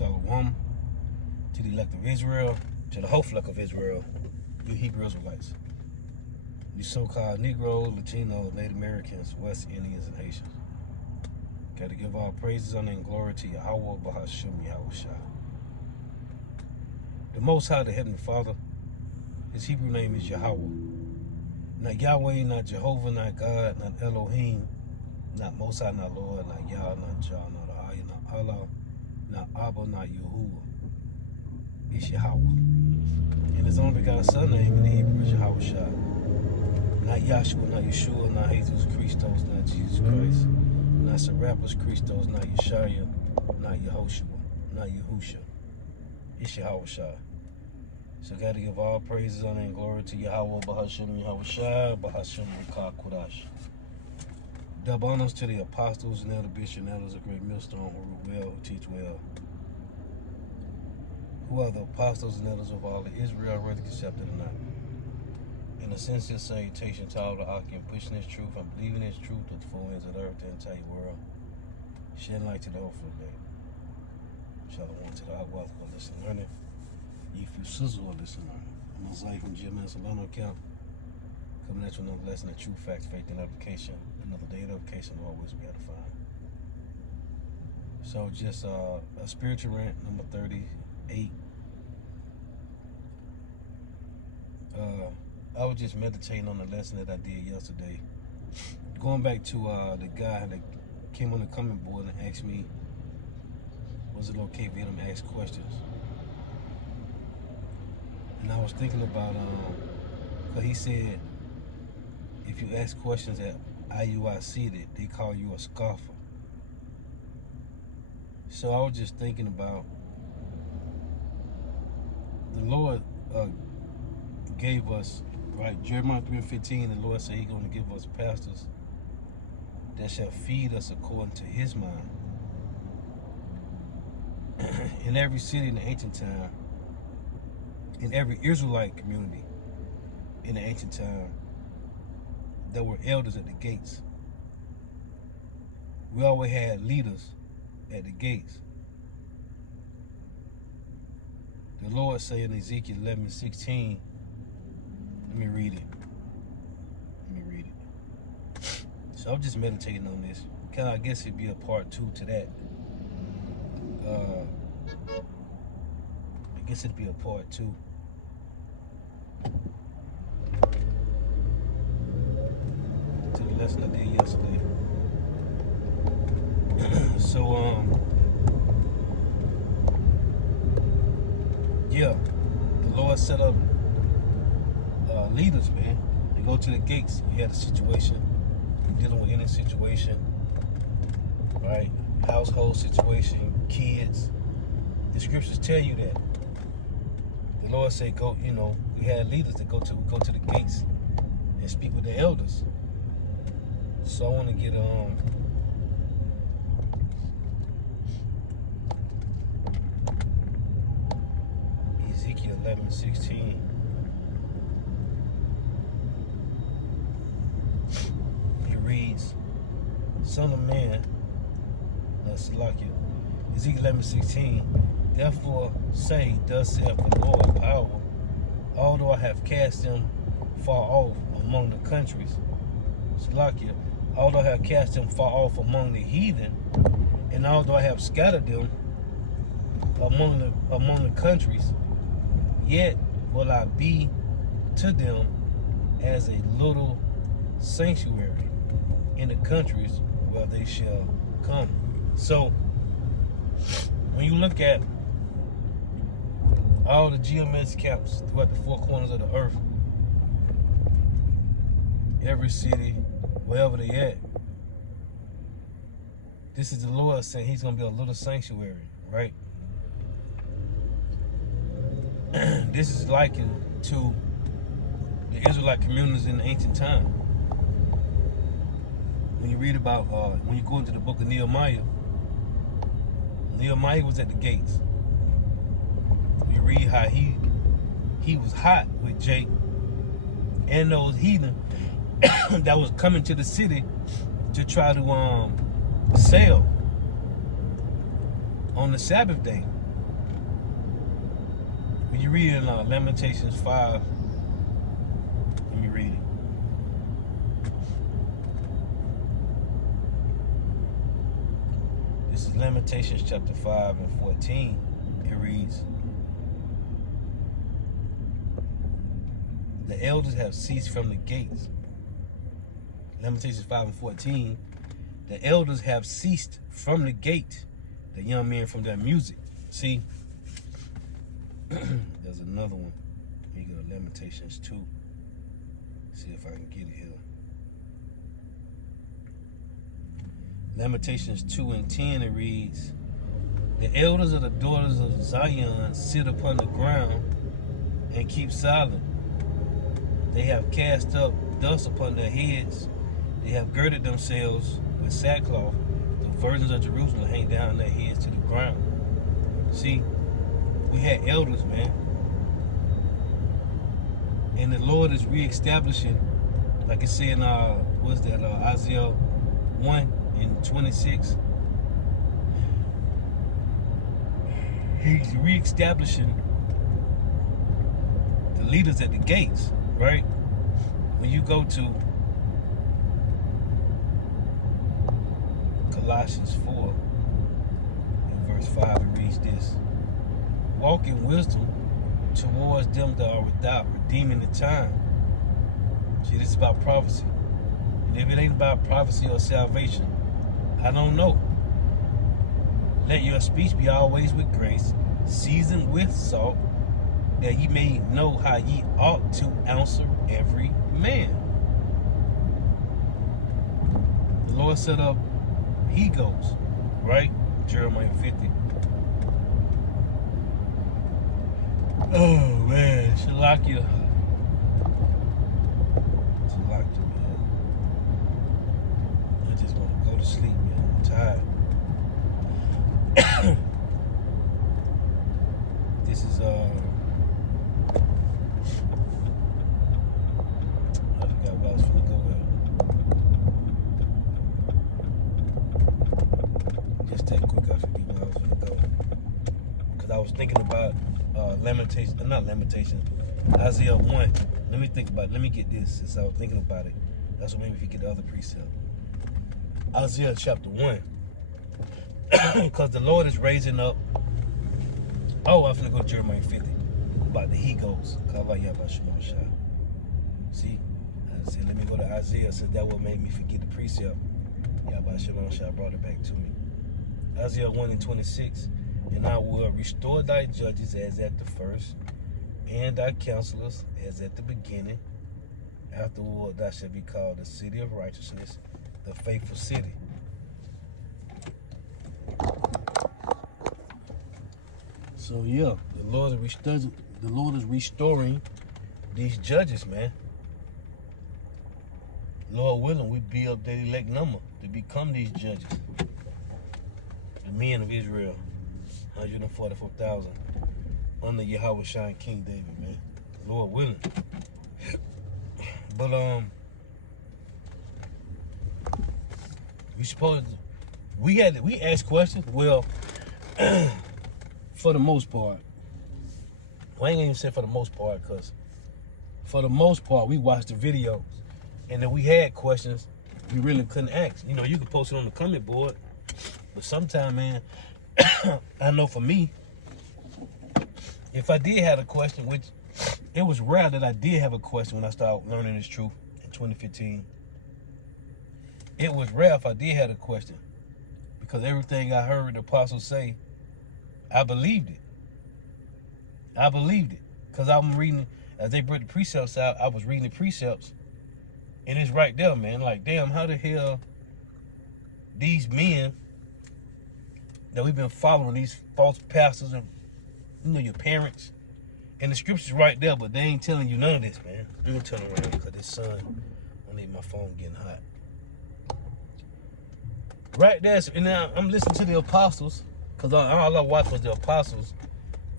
Shalom to the elect of Israel, to the whole flock of Israel, you Hebrew Israelites, you so-called Negroes, Latinos, Native Americans, West Indians, and Haitians. Got to give all praises, honor, and glory to Yahweh, Bahashim, Yahushua. The Most High, the Heavenly Father, his Hebrew name is Yahweh. Not Yahweh, not Jehovah, not God, not Elohim, not Most High, not Lord, not Yah, not Jah, not Ayah, not Allah, not Abba, not Yahuwah. It's Yahweh. And his only begotten Son name in the Hebrew is Yahushua. Not Yahshua, not Yeshua, not Jesus Christos, not Jesus Christ, not Serapis Christos, not Yeshaya, not Yehoshua, not Yahusha. It's Yahushua. So got to give all praises, honor, and glory to Yahweh, Bahashim, Yahushua, Bahashim, Rukah, Kodash. Dub honors to the apostles and elder bishops and elders of great millstone who rule well, who teach well. Who are the apostles and elders of all of Israel, whether accepted or not. In a sincere salutation to all the Akim, pushing his truth and believing his truth with the full ends of the earth, the entire world. Shedding light to the whole for the day. Shalom to the hot wealth for listen learning. Yifu Sizzle or listen learning. I'm Isaiah from Jim Solano account. Coming at you another lesson of true facts, faith, and application. Another day of application will always be edifying. So just a spiritual rant number 38. I was just meditating on the lesson that I did yesterday. Going back to the guy that came on the comment board and asked me, was it okay for him to ask questions? And I was thinking about, because he said, if you ask questions at IUIC, they call you a scoffer. So I was just thinking about, the Lord gave us, right, Jeremiah 3:15, the Lord said he's going to give us pastors that shall feed us according to his mind. In every city in the ancient time, in every Israelite community in the ancient time, there were elders at the gates. We always had leaders at the gates. The Lord said in Ezekiel 11:16, let me read it. So I'm just meditating on this. I guess it'd be a part 2 to that. I guess it'd be a part 2. To the lesson I did yesterday. So, yeah, the Lord set up leaders, man. They go to the gates. You had a situation, you're dealing with any situation, right? Household situation, kids. The scriptures tell you that. The Lord said, go, we had leaders that go to the gates and speak with the elders. So I want to get Ezekiel 11:16. It reads, Son of man, Salakia, Ezekiel 11:16. Therefore say, thus saith the Lord of power, although I have cast them far off among the countries, Salakia, although I have cast them far off among the heathen, and although I have scattered them among the countries, yet will I be to them as a little sanctuary in the countries where they shall come. So when you look at all the GMS camps throughout the 4 corners of the earth, every city, wherever they at, this is the Lord saying he's going to be a little sanctuary, right? This is likened to the Israelite communities in the ancient time. When you read about, when you go into the book of Nehemiah was at the gates. You read how he was hot with Jake and those heathen that was coming to the city to try to sell on the Sabbath day. When you read in Lamentations 5, let me read it. This is Lamentations chapter 5 and 14. It reads, the elders have ceased from the gates. Lamentations 5 and 14. The elders have ceased from the gate. The young men from their music. See, there's another one. You go to Lamentations 2. See if I can get it here. Lamentations 2 and 10, it reads, the elders of the daughters of Zion sit upon the ground and keep silent. They have cast up dust upon their heads. They have girded themselves with sackcloth. The virgins of Jerusalem hang down their heads to the ground. See, we had elders, man. And the Lord is reestablishing, like it said in Isaiah 1 and 26. He's reestablishing the leaders at the gates, right? When you go to Colossians 4 in verse 5, it reads this: walk in wisdom towards them that are without, redeeming the time. See, this is about prophecy. And if it ain't about prophecy or salvation, I don't know. Let your speech be always with grace, seasoned with salt, that ye may know how ye ought to answer every man. The Lord set up he-goats, right? Jeremiah 50. Oh man, Shalakia. Shalakia, man. I just want to go to sleep, man. I'm tired. This is I forgot where I was finna go at. Just that quick, I forget where I was finna go. Cause I was thinking about Isaiah 1. Let me think about it. Let me get this since I was thinking about it. That's what made me forget the other precept. Isaiah chapter 1. Because the Lord is raising up. Oh, I'm finna go to Jeremiah 50 about the he-goats. See, I said let me go to Isaiah since that what made me forget the precept. Yahweh Shalom Shah brought it back to me. Isaiah 1 and 26. And I will restore thy judges as at the first, and thy counselors as at the beginning. Afterward thou shalt be called the city of righteousness, the faithful city. So yeah, the Lord is restoring these judges, man. Lord willing, we be up the elect number to become these judges. The men of Israel. 144,000 under Yahweh Shine King David, man. Lord willing. But we asked questions. Well, for the most part, I ain't even say for the most part, because for the most part we watched the videos, and then we had questions we really couldn't ask. You know, you could post it on the comment board, but sometimes, man, I know for me, if I did have a question, which it was rare that I did have a question when I started learning this truth in 2015. It was rare if I did have a question, because everything I heard the apostles say, I believed it. I believed it, because I'm reading, as they brought the precepts out, I was reading the precepts, and it's right there, man. Like, damn, how the hell these men that we've been following, these false pastors and, you know, your parents, and the scripture's right there, but they ain't telling you none of this, man. Let me turn around because this sun, I need my phone getting hot. Right there, and now I'm listening to the apostles, because all I watched was the apostles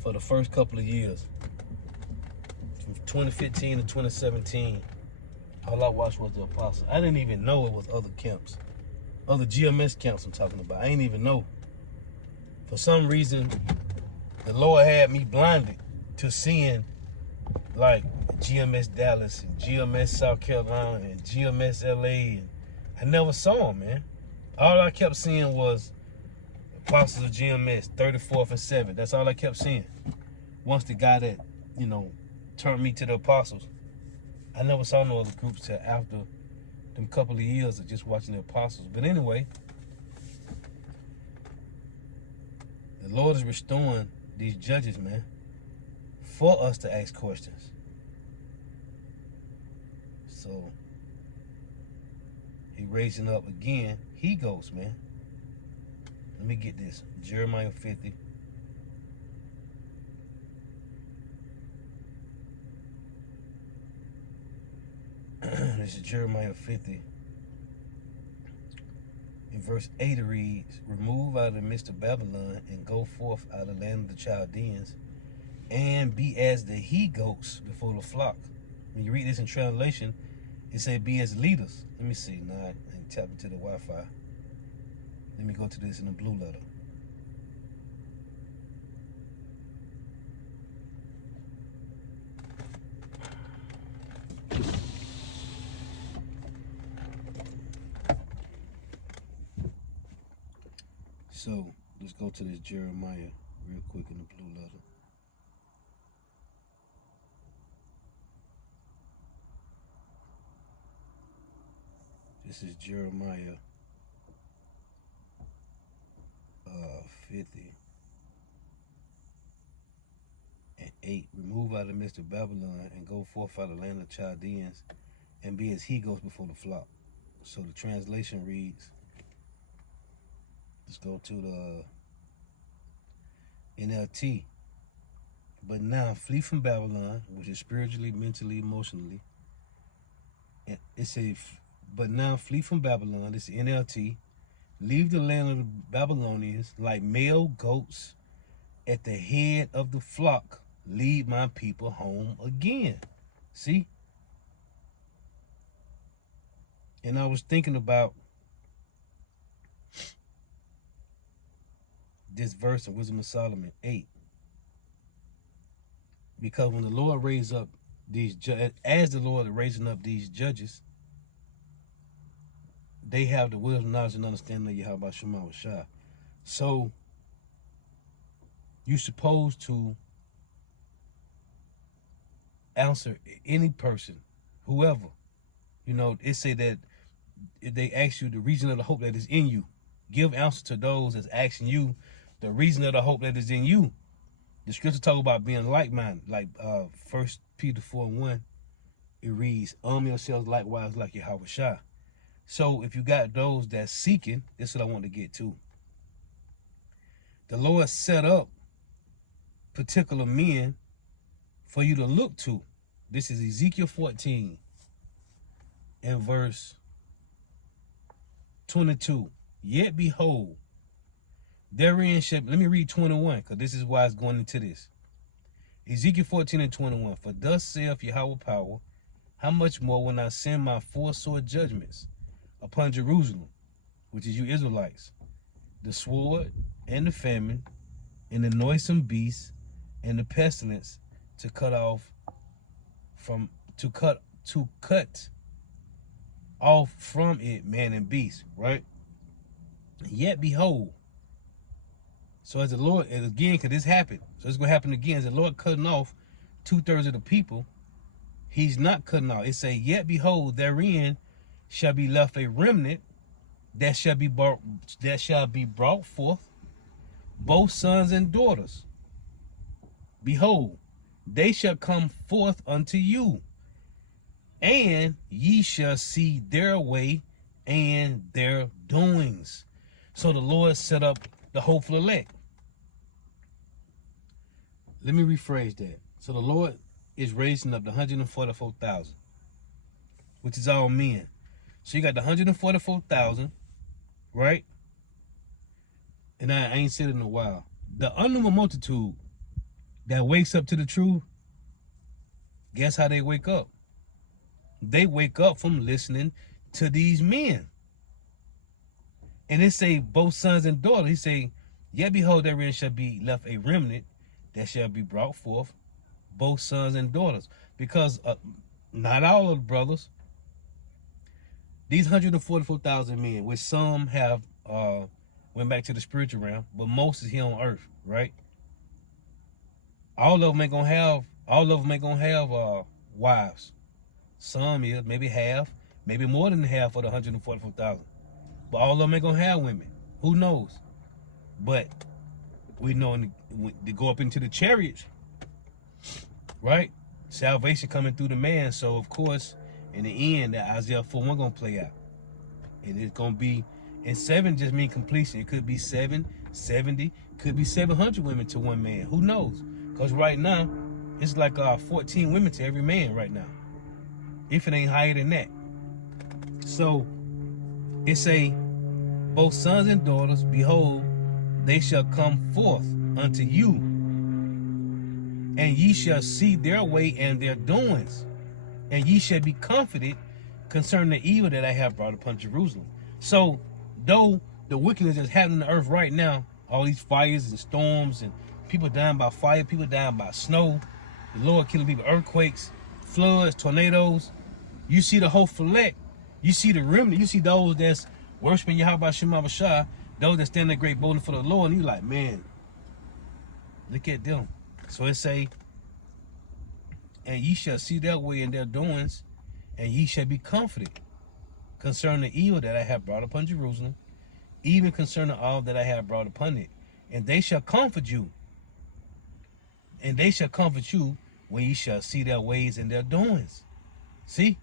for the first couple of years. From 2015 to 2017, all I watched was the apostles. I didn't even know it was other camps. Other GMS camps I'm talking about. I ain't even know. For some reason, the Lord had me blinded to seeing like GMS Dallas and GMS South Carolina and GMS LA, and I never saw them, man. All I kept seeing was Apostles of GMS, 34th and 7th. That's all I kept seeing. Once the guy that, turned me to the Apostles, I never saw no other groups till after them couple of years of just watching the Apostles. But anyway, the Lord is restoring these judges, man, for us to ask questions. So he raising up again he-goats, man. Let me get this. Jeremiah 50. This is Jeremiah 50. In verse 8 it reads, remove out of the midst of Babylon and go forth out of the land of the Chaldeans and be as the he-goats before the flock. When you read this in translation, it says be as leaders. Let me see. Now I tap into the Wi-Fi. Let me go to this in the blue letter. So let's go to this Jeremiah real quick in the blue letter. This is Jeremiah 50 and 8. Remove out of the midst of Babylon and go forth out of the land of Chaldeans and be as he-goats before the flock. So the translation reads, let's go to the NLT. But now flee from Babylon, which is spiritually, mentally, emotionally. And it says, but now flee from Babylon, this is NLT. Leave the land of the Babylonians like male goats at the head of the flock. Lead my people home again. See? And I was thinking about this verse in Wisdom of Solomon 8. Because when the Lord raised up these judges, as the Lord is raising up these judges, they have the wisdom, knowledge, and understanding of Yahweh Shema Shah. So you're supposed to answer any person, whoever. It say that if they ask you the reason of the hope that is in you, give answer to those that's asking you the reason of the hope that is in you. The scripture talk about being like-minded, like 1 Peter 4:1. It reads, arm yourselves likewise like Yahweh Shah. So if you got those that's seeking, this is what I want to get to. The Lord set up particular men for you to look to. This is Ezekiel 14 and verse 22. Yet behold, therein shall, let me read 21, because this is why it's going into this. Ezekiel 14 and 21. For thus saith Yahweh power, how much more when I send my four sword judgments upon Jerusalem, which is you Israelites, the sword and the famine and the noisome beast and the pestilence to cut off from it man and beast, right? Yet behold, so as the Lord, and again, because this happened, so it's going to happen again, as the Lord cutting off 2/3 of the people, he's not cutting off. It say, yet behold, therein shall be left a remnant that shall be brought forth, both sons and daughters. Behold, they shall come forth unto you, and ye shall see their way and their doings. So the Lord set up the hopeful elect. Let me rephrase that. So the Lord is raising up the 144,000, which is all men. So you got the 144,000, right? And I ain't said it in a while. The unknown multitude that wakes up to the truth, guess how they wake up? They wake up from listening to these men. And it say both sons and daughters. He say, yet behold, therein shall be left a remnant that shall be brought forth, both sons and daughters. Because not all of the brothers, these 144,000 men, which some have went back to the spiritual realm, but most is here on earth, right? All of them ain't gonna have wives. Some is, maybe half, maybe more than half of the 144,000. But all of them ain't gonna have women. Who knows? But we know to go up into the chariots, right? Salvation coming through the man. So of course, in the end, that Isaiah 4:1 gonna play out. And it's gonna be, and 7 just mean completion. It could be 7, 70, could be 700 women to one man. Who knows? Because right now, it's like 14 women to every man right now. If it ain't higher than that. So it say, both sons and daughters, behold, they shall come forth unto you, and ye shall see their way and their doings, and ye shall be comforted concerning the evil that I have brought upon Jerusalem. So, though the wickedness that's happening on the earth right now, all these fires and storms and people dying by fire, people dying by snow, the Lord killing people, earthquakes, floods, tornadoes, you see the whole fillet. You see the remnant. You see those that's worshiping Yahweh Shema Bashar, those that stand in great boldness for the Lord, and you like, man, look at them. So it say, and ye shall see their way and their doings, and ye shall be comforted concerning the evil that I have brought upon Jerusalem, even concerning all that I have brought upon it. And they shall comfort you. And they shall comfort you when ye shall see their ways and their doings. See?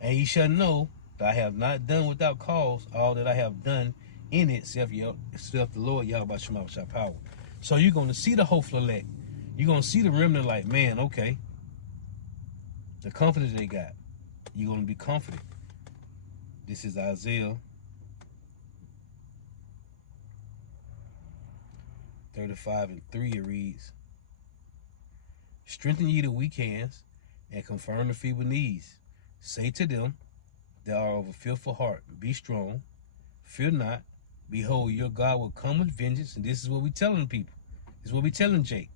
And ye shall know that I have not done without cause all that I have done in it, self the Lord Yahweh Shema power. So you're going to see the whole elect. You're going to see the remnant like, man, okay. The confidence they got. You're going to be comforted. This is Isaiah 35:3. It reads, strengthen ye the weak hands and confirm the feeble knees. Say to them that are of a fearful heart, be strong, fear not. Behold, your God will come with vengeance. And this is what we telling people. This is what we telling Jake.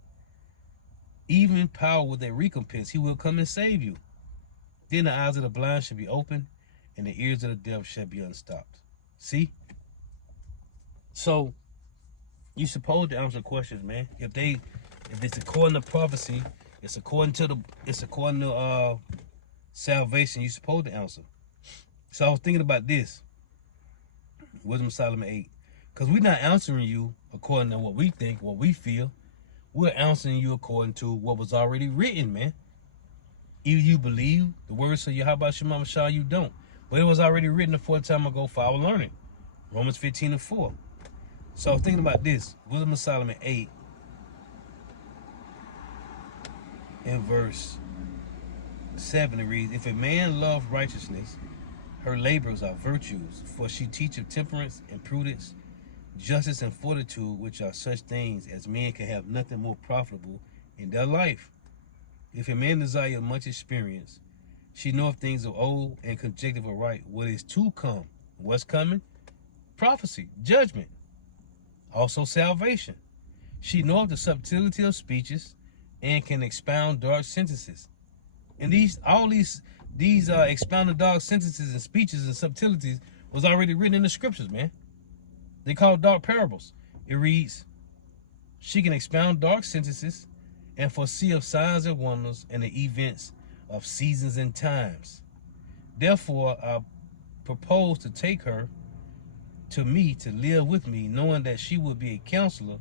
Even power with a recompense, he will come and save you. Then the eyes of the blind shall be opened, and the ears of the deaf shall be unstopped. See? So, you supposed to answer questions, man. If it's according to prophecy, it's according to salvation, you supposed to answer. So I was thinking about this. Wisdom of Solomon 8. Because we're not answering you according to what we think, what we feel. We're answering you according to what was already written, man. Either you believe the words of Yahweh Shema Shah, you don't. But it was already written a short time ago for our learning. Romans 15:4. So I was thinking about this. Wisdom of Solomon 8 in verse 7, it reads, if a man love righteousness, her labors are virtues, for she teacheth temperance and prudence, justice and fortitude, which are such things as men can have nothing more profitable in their life. If a man desire much experience, she knoweth things of old and conjectureth aright what is to come. What's coming? Prophecy, judgment, also salvation. She knoweth the subtlety of speeches and can expound dark sentences. And all these expounded dark sentences and speeches and subtleties was already written in the scriptures, man. They call it dark parables. It reads, she can expound dark sentences and foresee of signs and wonders and the events of seasons and times. Therefore, I propose to take her to me to live with me, knowing that she will be a counselor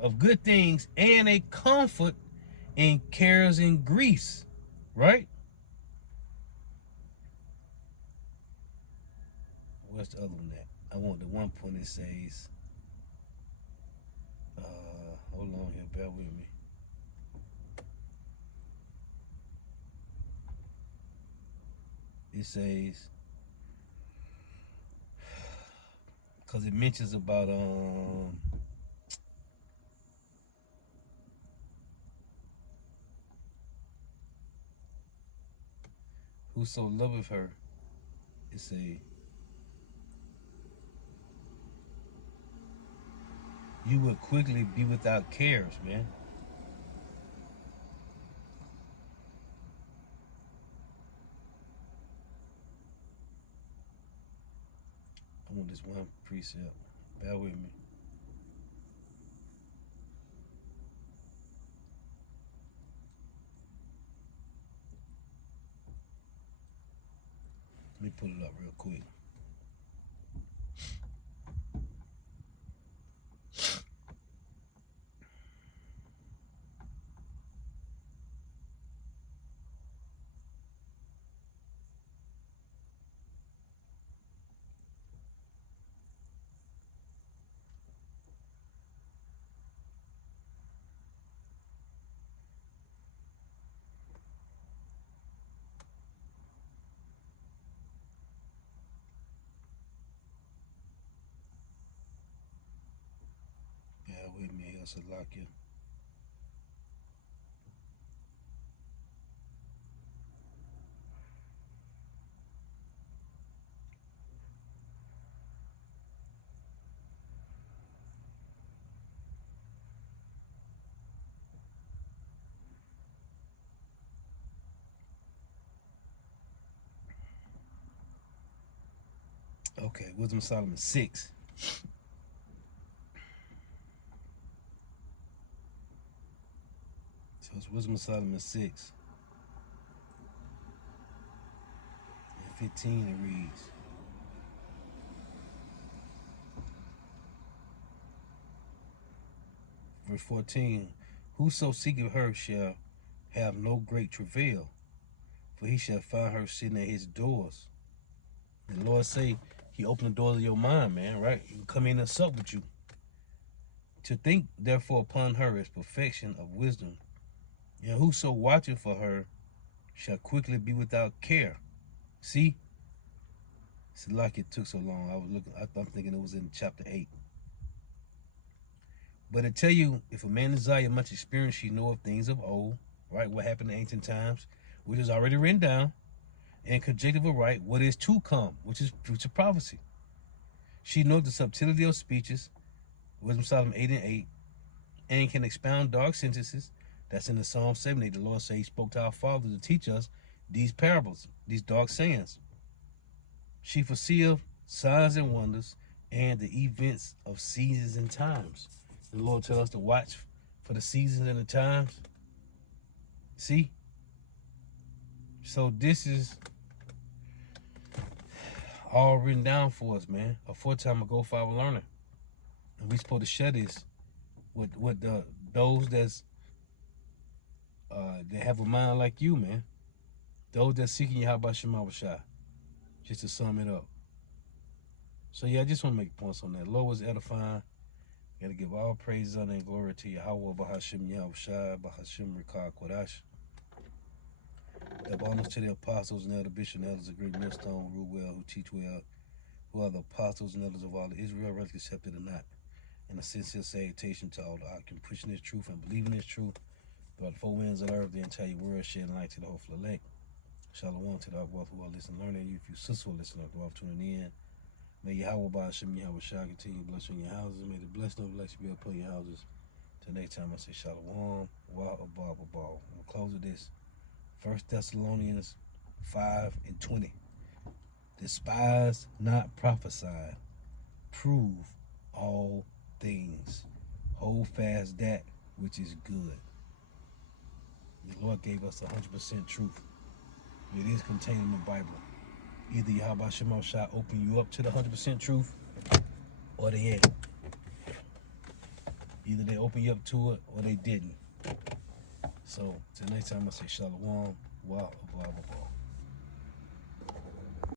of good things and a comfort in cares and griefs. Right? What's the other one that? I want the one point that says, hold on here, bear with me. It says, because it mentions about whoso loveth her, it say, you will quickly be without cares, man. want this one precept. Bear with me. Let me pull it up real quick. Bear with me here, Salakia. Okay, Wisdom of Solomon 6. So it's Wisdom of Solomon 6. And 15 it reads. Verse 14. Whoso seeketh her shall have no great travail, for he shall find her sitting at his doors. The Lord say he opened the doors of your mind, man, right? He can come in and sup with you. To think therefore upon her is perfection of wisdom, and whoso watching for her shall quickly be without care. See? It's like it took so long. I'm thinking it was in chapter 8. But I tell you, if a man desire much experience, she know of things of old, right? What happened in ancient times, which is already written down, and conjective of right, what is to come, which is future prophecy. She knows the subtlety of speeches, Wisdom Solomon 8 and 8, and can expound dark sentences. That's in the Psalm 70. The Lord said he spoke to our fathers to teach us these parables, these dark sayings. She foreseeth signs and wonders and the events of seasons and times. The Lord tells us to watch for the seasons and the times. See? So this is all written down for us, man. A 4 time ago for our learning. And we supposed to share this with those that's that have a mind like you, man. Those that seeking Yahweh Shema Shai. Just to sum it up. So yeah, I just want to make points on that. Lord was edifying. Gotta give all praise, honor, and glory to Yahweh Bahashim Yahweh Shai, Bahashim Rikah Kodash. The honors to the apostles and elder bishop and elders of great millstone, rule well, who teach well, who are the apostles and elders of all of Israel, whether accepted or not. And a sincere salutation to all the Akim, pushing this truth and believing this truth throughout the 4 winds of the earth, the entire world, shedding light to the whole elect. Shalom to the wealth who are listening, learning, you, if you sisters who are listening, who are tuning in. May Yahweh Ba'ashem Yahweh Shah continue blessing your houses. May the blessing of blessing be upon your houses. Till next time, I say Shalom, Wa Abba Abba. We'll close with this. 1 Thessalonians 5 and 20. Despise not prophesy. Prove all things. Hold fast that which is good. The Lord gave us 100% truth. It is contained in the Bible. Either Yahweh Shema Shai open you up to the 100% truth, or they ain't. Either they open you up to it, or they didn't. So, till next time, I say Shalom, Wa Abba Abba.